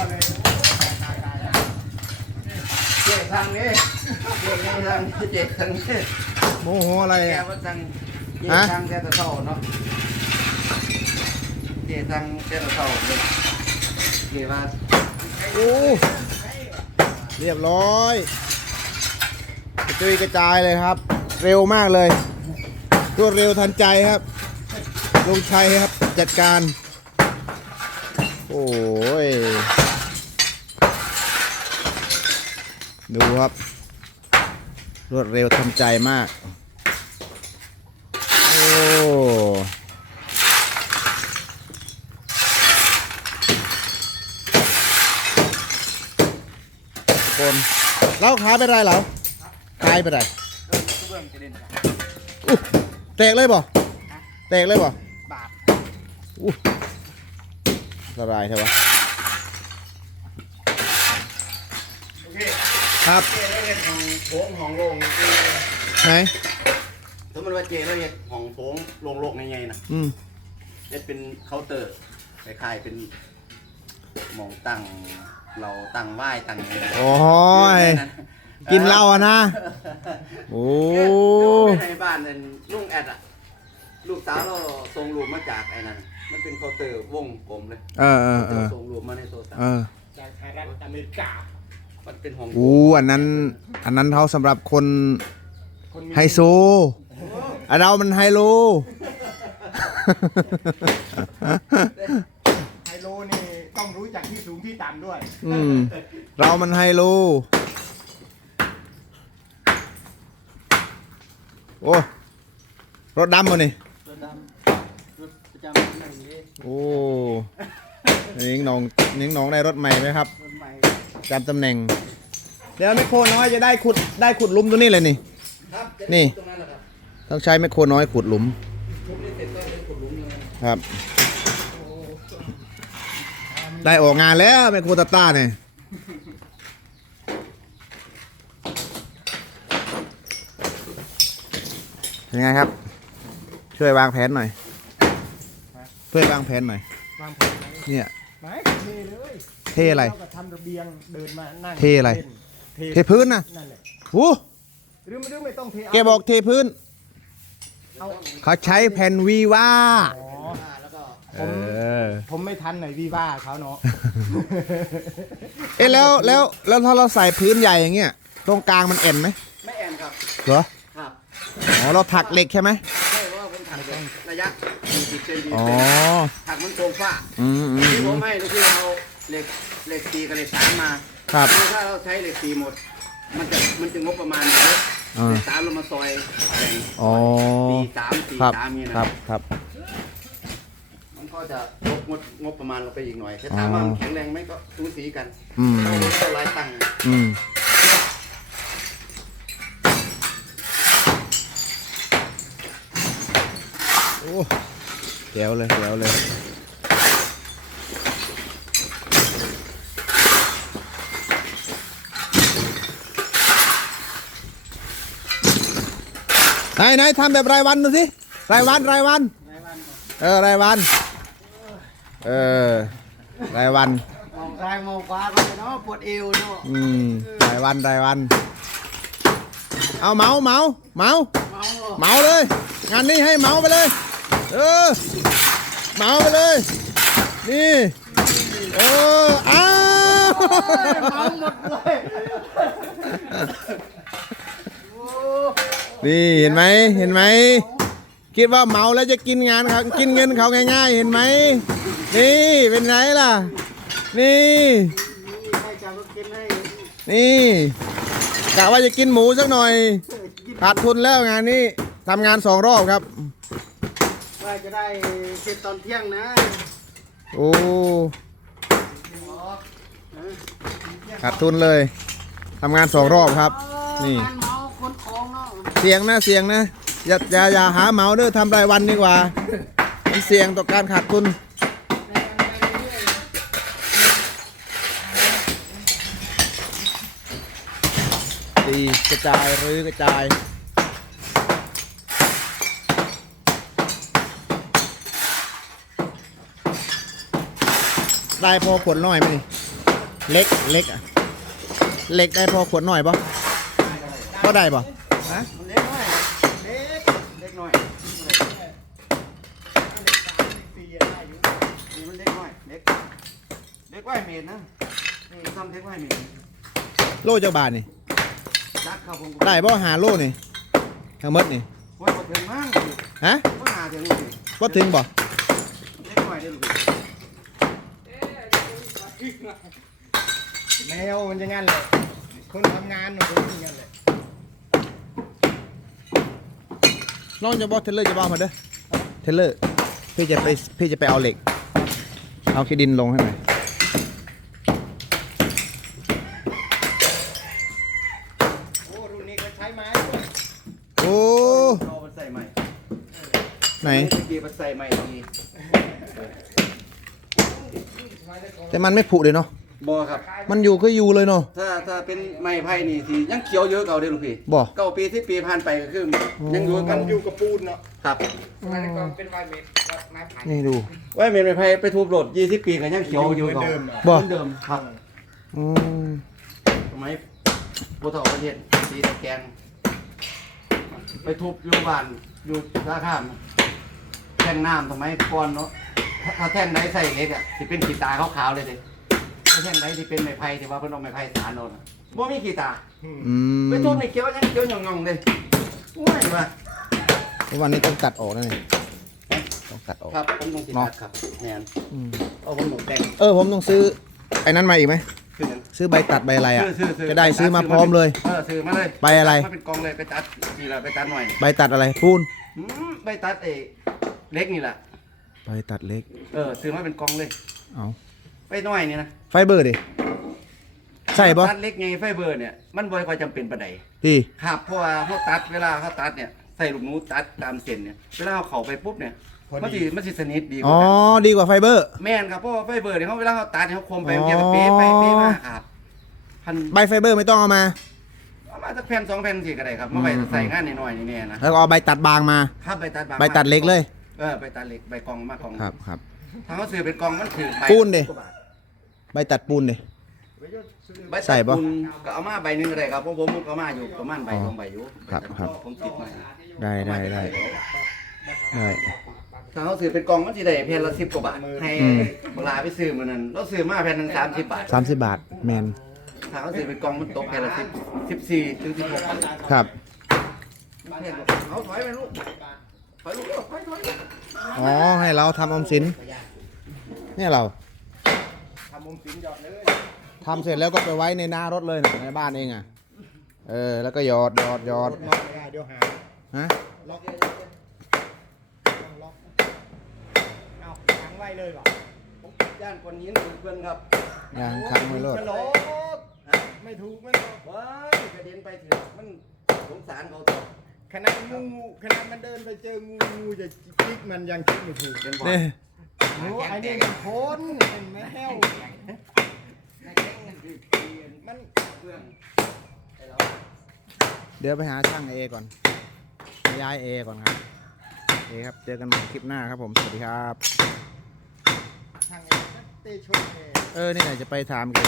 วเลยตายตายตายเจ๊ทางนี้เจ๊ทางนี้เจ๊ทางนี้โมโหอะไรแกอะ ว่าทางเจ๊ฮะ ทางแกตะเท่าเนาะเจ๊ทางแกตะเท่าเลยเจ๊ว่าโอ้เรียบร้อยกระจุยกระจายเลยครับ เร็วมากเลย รวดเร็วทันใจครับลุงชัยครับจัดการ โอ้ย ดูครับ รวดเร็วทันใจมาก โอ้คนเราขายไปไรเหรอขายไปไรเออเบื้องจะเล่นกันอุ๊ยแตกเลยบ่แตกเลยบ่บาปอู้สบายใช่ปะ โอเค ครับเจ๊แล้วเห็นของโถงของโรงไหนสมมติว่าเจ๊แล้วเห็นของโถงโรงโลกในไงนะอืมเน็ตเป็นเคาน์เตอร์คล้ายๆเป็นหมองตั้งเราตั้งไหว้ตั้งอะไรโอ้ยกินเหล้าอะนะ โอ้ในบ้านนั่นลุงแอดอะลูกสาวเราส่งรูปมาจากไอ้นั่นมันเป็นเคาน์เตอร์วงกลมเลยเออเออเออส่งรูปมาในโทรศัพเอท์อจากไทยรัฐอเมริกา มันเป็นห้องอู้อันนั้น อันนั้นเขาสำหรับคนคนมีไฮโซอันเรามันไฮโล ไฮโลนี่ต้องรู้จักที่สูงที่ต่ำด้วย อืม เรามันไฮโล โอ้ รถดำมานี่รถดำรถประจำนั่งนี้โอ้นิ้งน้องนิ้งน้องได้รถใหม่ไหมครับ รถ ใหม่จำตำแหน่งเดี๋ยวแมคโครน้อยจะได้ขุดได้ขุดหลุมตัวนี้เลยนี่ ครับจะนี่ ตรงนั้นแหละครับต้องใช้แมคโครน้อยขุดหลุมทุบนี่เสร็จก็เลยขุดหลุมเลยครับ ได้ออกงานแล้วแมคโครตาต้าเนี่ยยังไงครับ ช่วยวางแผนหน่อยช่วยวางแผนหน่อย วางแผนไว้เนี่ยไหน เทเลยเทอะไราก็ทำระเบียงเดินมานั่งเทอะไร ล่นเทเทพื้นนะนั่นแหละโอ้หรือไม่หรือไม่ต้องเทแกบอกเทพื้น เอาเขาใช้แผ่นวีว่า อ๋อแล้วก็เออผมไม่ทันหน่อยวีว่าเขาเนาะ เอ๊ะแล้วแล้วแล้วถ้าเราใส่พื้นใหญ่อย่างเงี้ยตรงกลางมันเอ็นไหมไม่แอนครับเหรอครับ อ๋อเราถักเหล็กใช่ไหมใช่ว่าผมถั กระยะ40เซนติอ๋อเซนถักมันโครงฝ้าอืมอืมที่อืผมมให้ก็คือเอาเหล็กเหล็กตีกับเหล็กสามมาครับคือถ้าเราใช้เหล็กตีหมด มันจะมันจะงบประมาณเยอะอ่า เหล็กสามเรามาซอยแบ่งอ๋อ ตีสามตีครับ สามนี่นะ ครับ ครับ มันก็จะลดงบงบประมาณเราไปอีกหน่อยแต่ถามว่ามันแข็งแรงไหมก็สูสีกันอืมเราเท่าไรตังค์อืม แก้วเลยแก้วเลยไหนไหนทำแบบรายวันดูสิรายวันรายวัน เออรายวัน เออรายวันมองซ้ายมองขวาก็เนาะปวดเอวเนาะอืมรายวันรายวัน เอาเมาเมาเมาเมาเลย งานนี้ให้เมาไปเลย เออเมาไปเลย นี่เอออ้าวเมาหมดเลยนี่เห็นไหมเห็นไหมคิดว่าเมาแล้วจะกินงานเขากินเงินเขาง่ายๆ เห็นไหมนี่เป็นไงล่ะ นี่ให้จับรถกินให้นี่กะว่าจะกินหมูสักหน่อยขาดทุนแล้วงานนี้ทำงานสองรอบครับ ว่าจะได้เสร็จตอนเที่ยงนะโอ้ขาดทุนเลยทำงานสองรอบครับ นี่การเมาคนของเนาะเสียงนะเสียงนะ อย่าอย่าอย่าหาเหมาเด้อทำรายวันดีกว่ามันเสี่ยงต่อการขาดทุน ตีกระจายรื้อกระจาย ได้พอผลน้อยไหมนี่เล็กเล็กอะเล็กได้พอขวดหน่อยปะพอได้ปะฮะมันเล็กน้อยเล็กเล็กน้อยนี่มันเล็กน้อยเล็กเล็กไว้เมตรนะนี่ทำเล็กไว้เมตรโลเจ้าบาทนี่จักครับผมได้ปะหาโลนี่ทั้งหมดนี่ว่าบ่ถึงมั้งฮะว่าหาถึงนี่ว่าถึงปะเล็กน้อยได้ลูก แมวมันจะงั้นเลยคนทำงานมันก็อย่างนั้นเลยน้องจะบอกเทเลอร์จะบอกมาเด้อเทเลอร์พี่จะไปพี่จะไปเอาเหล็ก เอาขี้ดินลงให้หน่อยโอ้รุ่นนี้ก็ใช้ไม้ด้วยโอ้เอามันใส่ใหม่ไหน เมื่อกี้มันใส่ใหม่ดี แต่มันไม่ผุเลยเนาะบ่ครับ มันอยู่ก็อยู่เลยเนาะ ถ้าถ้าเป็นไม้ไผ่นี่ที่ยังเขียวเยอะเก่าเด้อลูกพี่บ่ เก้าปีที่ปีผ่านไปก็คือยังอยู่มักันนอยู่กับปูนเนาะครับมันก็เป็นไวเมดกับไม้ไผ่นี่ดูว่าเมนไม้ไผ่ไปทุบรถ20ปีก็ยังเขียวอยู่เก่าบ่ เหมือนเดิมครับอืมสมัยบ่เฒ่าประเทศสีตะแกงไปทุบอยู่บ้านอยู่ท่าข้ามแท่งน้ำสมัยก่อนเนาะ ถ้าแท่งไหนใส่เหล็กอะสิเป็นขีตาขาวๆเลยเด้ถ้าแท่งไหนที่เป็นไม้ไผ่ที่ว่าเพิ่นเอาไม้ไผ่สานโน่นน่ะบ่มีขีตาอืมไปทุบในเขียวยังเขียวหย่องๆเลยง่ายว่ะวันนี้ต้องตัดออกนะนี่ต้องตัดออก ครับผมต้องสิตัดครับแม่นอืมเอาผมหมูแดงเออผมต้องซื้อไอ้นั้นมาอีกไหมคือหยังซื้อใบตัดใบอะไรอะ ซื้อซื้อจะได้ซื้อมาพร้อมเลย เออซื้อมาเลยใบอะไร มาเป็นกองเลยไปตัดนี่ละไปตัดหน่อยใบตัดอะไรปูน อืมไปตัดเอเล็กนี่แหละ ใบตัดเล็ก เออซื้อมาเป็นกองเลย เอาไปหน่อยนี่นะไฟเบอร์ดิใช่ปะตัดเล็กไงไฟเบอร์เนี่ยมันบ่ค่อยจำเป็นปานใดพี่ครับเพราะว่าเขาตัดเวลาเขาตัดเนี่ยใส่ลูกหนูตัดตามเส้นเนี่ยเวลาเขาเข้าไปปุ๊บเนี่ยมันสิมันสิสนิทดีกอ๋อว่ากันดีกว่าไฟเบอร์ แม่นครับเพราะว่าไฟเบอร์เนี่ยเขาเวลาเขาตัดเนี่ยเขาคมไปอ๋อมันจะเป๊ะไปเป๊ะมากครับพันใบไฟเบอร์ไม่ต้องเอามา เอามาสักแผ่นสองแผ่นสิก็ได้ครับมาไปใส่งานหน่อยๆนี่แน่นะแล้วก็เอาใบตัดบางมา ครับไปตัดบางใบตัดเล็กเลย เออใบตัดเล็กใบกองมากองครับครับ ถ้าเขาซื้อเป็นกองมันถือใบปูนดิ ใบตัดปูนดิใบใส่ตัดปะปูนก็เอามาใบหนึงก็ได้ครับเพราะผมก็เอามาอยู่ประมาณใบอ๋อสองใบอยู่ครับครับ ผมติดมาได้ได้ได้ได้ ถ้าเขาซื้อเป็นกองมันสิได้แผ่นละสิบกว่าบาท ให้อืม เวลาไปซื้อมันนั้นเราซื้อมาแผ่นหนึ่งสามสิบบาท สามสิบบาทแมนถ้าเขาซื้อเป็นกองมันตกแผ่นละสิบสิบสี่ถึงสิบหกบาท ครับแผ่นเอาถอยไปลูกถ อยลูกเร็วถอยถอยอ๋อให้เราทำออมสินเนี่ยเราทำมุมสินหยอดเลยทำเสร็จแล้วก็ไปไว้ในหน้ารถเลยนะในบ้านเองอะเออแล้วก็หยอดหยอดหยอดรถนอกไม่ได้เดี๋ยวหาฮะล็อกต้องล็อกเอาขังไว้เลยเหรอผมย่านคนหินเพื่อนครับยังค้างไว้รถจะล็อกไม่ถูกไม่ถูกว้ายกระเด็นไปถึงมันสงสารเขาตัว ขนาดงูขนาดมันเดินไปเจองูงูจะจิกมันยังจิกไม่ถูกเป็นบ่นี่โอ้ไอ้นี่มันคนเป็นแมวมันเพื่อนไอ้เราเดี๋ยวไปหาช่างเอก่อนไปย้ายเอก่อนครับโอเคครับ เจอกันใหม่คลิปหน้าครับผม สวัสดีครับทางไอ้เตโชเอเออ นี่ไหนจะไปถามกัน